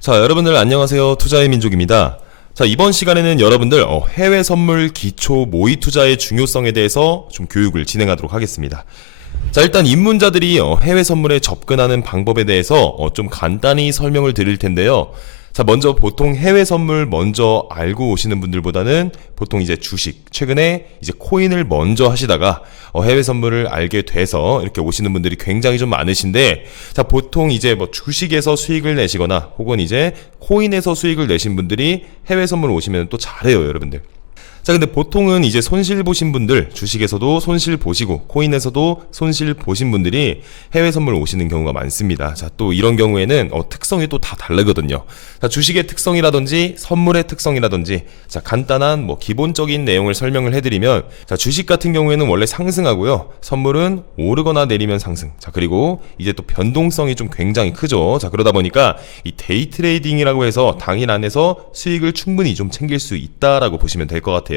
자, 여러분들 안녕하세요. 투자의 민족입니다. 자, 이번 시간에는 여러분들 해외 선물 기초 모의 투자의 중요성에 대해서 좀 교육을 진행하도록 하겠습니다. 자, 일단 입문자들이 해외 선물에 접근하는 방법에 대해서 좀 간단히 설명을 드릴 텐데요. 자, 먼저 보통 해외 선물 먼저 알고 오시는 분들보다는 보통 이제 주식, 최근에 이제 코인을 먼저 하시다가 해외 선물을 알게 돼서 이렇게 오시는 분들이 굉장히 좀 많으신데, 자, 보통 이제 뭐 주식에서 수익을 내시거나 혹은 이제 코인에서 수익을 내신 분들이 해외 선물 오시면 또 잘해요, 여러분들. 자, 근데 보통은 이제 손실 보신 분들, 주식에서도 손실 보시고 코인에서도 손실 보신 분들이 해외 선물 오시는 경우가 많습니다. 자, 또 이런 경우에는 특성이 또 다 다르거든요. 자, 주식의 특성이라든지 선물의 특성이라든지, 자, 간단한 뭐 기본적인 내용을 설명을 해드리면, 자, 주식 같은 경우에는 원래 상승하고요, 선물은 오르거나 내리면 상승. 자, 그리고 이제 또 변동성이 좀 굉장히 크죠. 자, 그러다 보니까 이 데이 트레이딩이라고 해서 당일 안에서 수익을 충분히 좀 챙길 수 있다라고 보시면 될 것 같아요.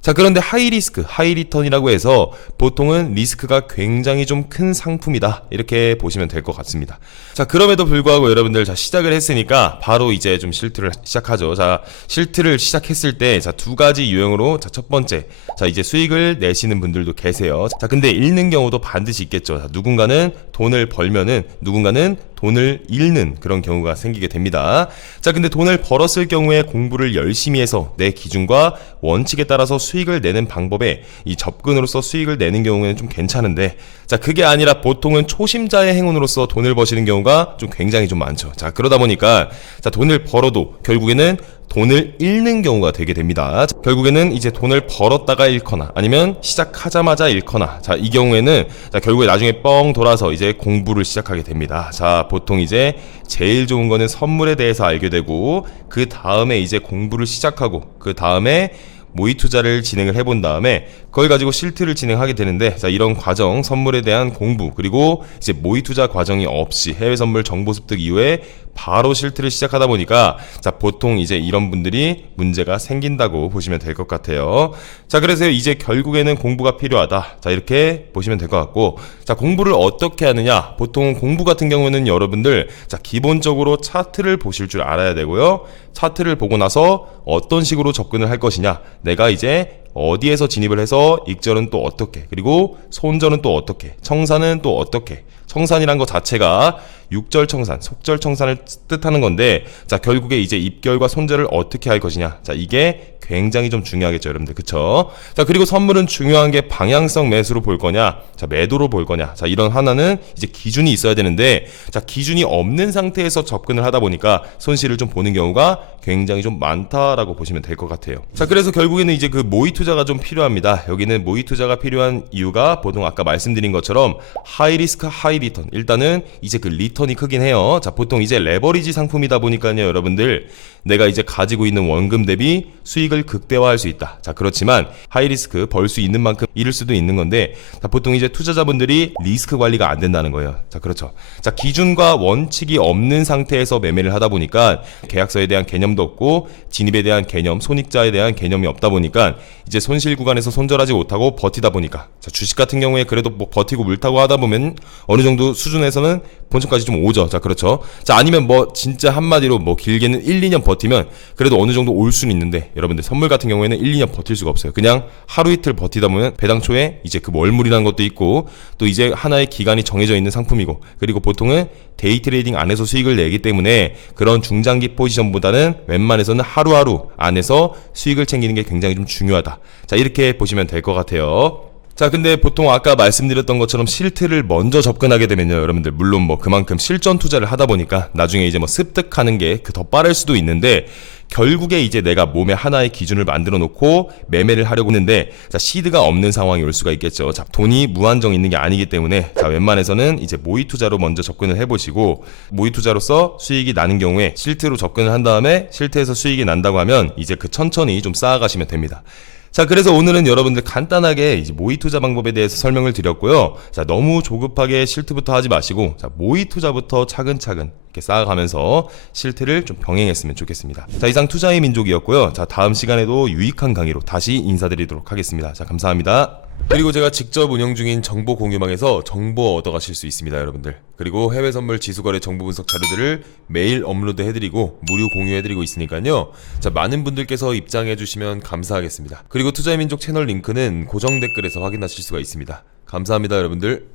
자, 그런데 하이 리스크, 하이 리턴이라고 해서 보통은 리스크가 굉장히 좀 큰 상품이다, 이렇게 보시면 될 것 같습니다. 자, 그럼에도 불구하고 여러분들, 자, 시작을 했으니까 바로 이제 좀 실트를 시작하죠. 자, 실트를 시작했을 때, 자, 두 가지 유형으로, 자, 첫 번째, 자, 이제 수익을 내시는 분들도 계세요. 자, 근데 잃는 경우도 반드시 있겠죠. 자, 누군가는 돈을 벌면은 누군가는 돈을 잃는 그런 경우가 생기게 됩니다. 자, 근데 돈을 벌었을 경우에 공부를 열심히 해서 내 기준과 원칙에 따라서 수익을 내는 방법에 이 접근으로서 수익을 내는 경우에는 좀 괜찮은데, 자, 그게 아니라 보통은 초심자의 행운으로서 돈을 버시는 경우가 좀 굉장히 좀 많죠. 자, 그러다 보니까, 자, 돈을 벌어도 결국에는 돈을 잃는 경우가 되게 됩니다. 자, 결국에는 이제 돈을 벌었다가 잃거나 아니면 시작하자마자 잃거나, 자, 이 경우에는, 자, 결국에 나중에 뻥 돌아서 이제 공부를 시작하게 됩니다. 자, 보통 이제 제일 좋은 거는 선물에 대해서 알게 되고, 그 다음에 이제 공부를 시작하고, 그 다음에 모의 투자를 진행을 해본 다음에 그걸 가지고 실트를 진행하게 되는데, 자, 이런 과정, 선물에 대한 공부, 그리고 이제 모의 투자 과정이 없이 해외 선물 정보 습득 이후에 바로 실트를 시작하다 보니까, 자, 보통 이제 이런 분들이 문제가 생긴다고 보시면 될 것 같아요. 자, 그래서 이제 결국에는 공부가 필요하다, 자, 이렇게 보시면 될 것 같고, 자, 공부를 어떻게 하느냐, 보통 공부 같은 경우는 여러분들, 자, 기본적으로 차트를 보실 줄 알아야 되고요. 차트를 보고 나서 어떤 식으로 접근을 할 것이냐, 내가 이제 어디에서 진입을 해서 익절은 또 어떻게, 그리고 손절은 또 어떻게, 청산은 또 어떻게. 청산이란 것 자체가 육절청산, 속절청산을 뜻하는 건데, 자, 결국에 이제 입결과 손절을 어떻게 할 것이냐, 자, 이게 굉장히 좀 중요하겠죠, 여러분들. 그쵸? 자, 그리고 선물은 중요한 게 방향성 매수로 볼 거냐, 자, 매도로 볼 거냐, 자, 이런 하나는 이제 기준이 있어야 되는데, 자, 기준이 없는 상태에서 접근을 하다 보니까 손실을 좀 보는 경우가 굉장히 좀 많다라고 보시면 될 것 같아요. 자, 그래서 결국에는 이제 그 모의 투자가 좀 필요합니다. 여기는 모의 투자가 필요한 이유가 보통 아까 말씀드린 것처럼 하이 리스크 하이 리턴, 일단은 이제 그 리턴이 크긴 해요. 자, 보통 이제 레버리지 상품이다 보니까요, 여러분들, 내가 이제 가지고 있는 원금 대비 수익을 극대화할 수 있다. 자, 그렇지만 하이 리스크, 벌 수 있는 만큼 잃을 수도 있는 건데, 자, 보통 이제 투자자분들이 리스크 관리가 안 된다는 거예요. 자, 그렇죠. 자, 기준과 원칙이 없는 상태에서 매매를 하다 보니까 계약서에 대한 개념도 없고 진입에 대한 개념, 손익자에 대한 개념이 없다 보니까 이제 손실 구간에서 손절하지 못하고 버티다 보니까, 자, 주식 같은 경우에 그래도 뭐 버티고 물타고 하다 보면 어느 정도 수준에서는 본전까지 좀 오죠. 자, 그렇죠. 자, 아니면 뭐 진짜 한마디로 뭐 길게는 1, 2년 버티면 그래도 어느 정도 올 수는 있는데, 여러분들 선물 같은 경우에는 1, 2년 버틸 수가 없어요. 그냥 하루 이틀 버티다 보면 배당초에 이제 그 월물이라는 것도 있고, 또 이제 하나의 기간이 정해져 있는 상품이고, 그리고 보통은 데이 트레이딩 안에서 수익을 내기 때문에 그런 중장기 포지션보다는 웬만해서는 하루하루 안에서 수익을 챙기는 게 굉장히 좀 중요하다. 자, 이렇게 보시면 될 것 같아요. 자, 근데 보통 아까 말씀드렸던 것처럼 실트를 먼저 접근하게 되면요, 여러분들, 물론 뭐 그만큼 실전 투자를 하다 보니까 나중에 이제 뭐 습득하는 게 더 빠를 수도 있는데, 결국에 이제 내가 몸에 하나의 기준을 만들어 놓고 매매를 하려고 하는데, 자, 시드가 없는 상황이 올 수가 있겠죠. 자, 돈이 무한정 있는 게 아니기 때문에, 자, 웬만해서는 이제 모의 투자로 먼저 접근을 해보시고, 모의 투자로서 수익이 나는 경우에 실트로 접근을 한 다음에 실트에서 수익이 난다고 하면 이제 그 천천히 좀 쌓아가시면 됩니다. 자, 그래서 오늘은 여러분들 간단하게 이제 모의 투자 방법에 대해서 설명을 드렸고요. 자, 너무 조급하게 실트부터 하지 마시고, 자, 모의 투자부터 차근차근 이렇게 쌓아가면서 실태를 좀 병행했으면 좋겠습니다. 자, 이상 투자의 민족이었고요. 자, 다음 시간에도 유익한 강의로 다시 인사드리도록 하겠습니다. 자, 감사합니다. 그리고 제가 직접 운영 중인 정보 공유망에서 정보 얻어가실 수 있습니다, 여러분들. 그리고 해외 선물 지수거래 정보 분석 자료들을 매일 업로드 해드리고 무료 공유해드리고 있으니까요. 자, 많은 분들께서 입장해주시면 감사하겠습니다. 그리고 투자의 민족 채널 링크는 고정 댓글에서 확인하실 수가 있습니다. 감사합니다, 여러분들.